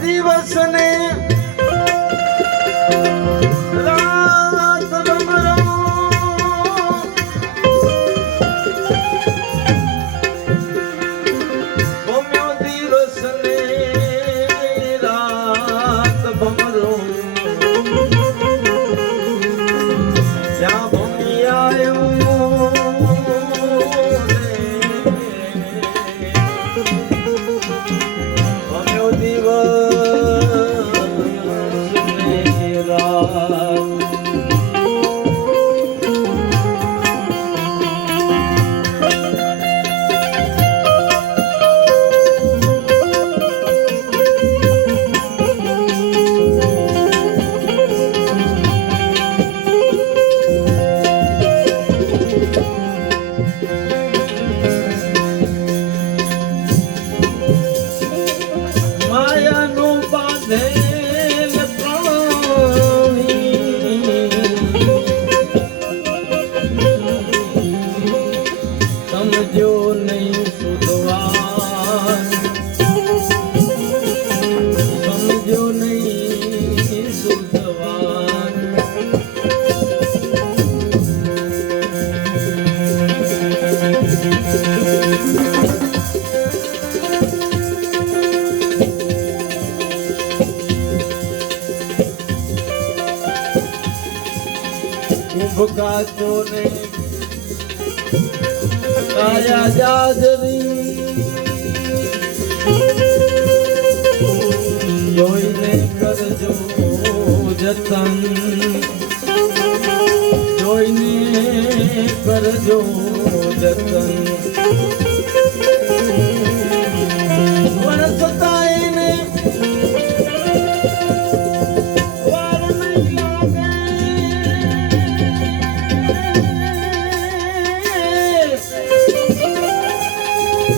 દિવસ ને રાત ભૂકાતો નહીં. કાયા જાજરી જોઈને કરજો જતન. જોઈને કરજો જતન.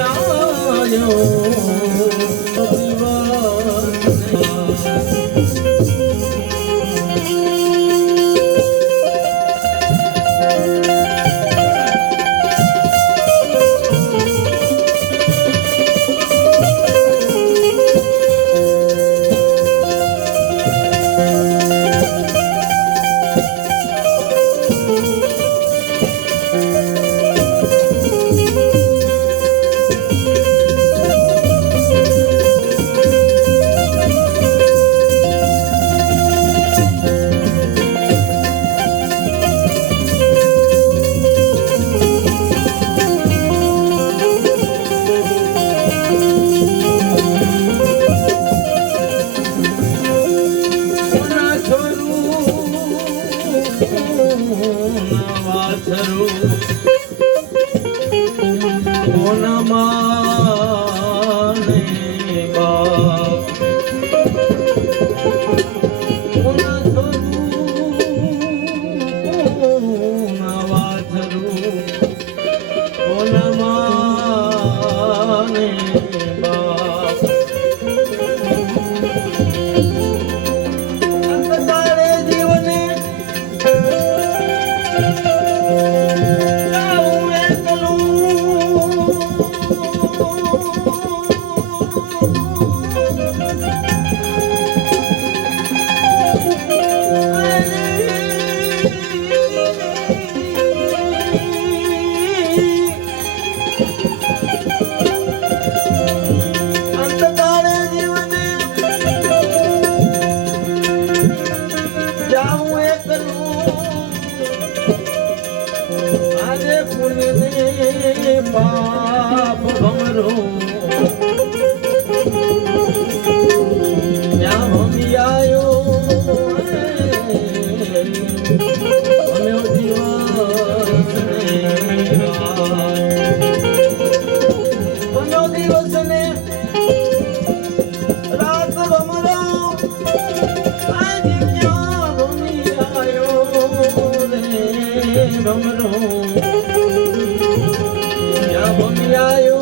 આવ્યો મારે પુણ્ય પાપ ભમરો. ત્યાં હમી આવ્યો દિવસ ને આવ્યો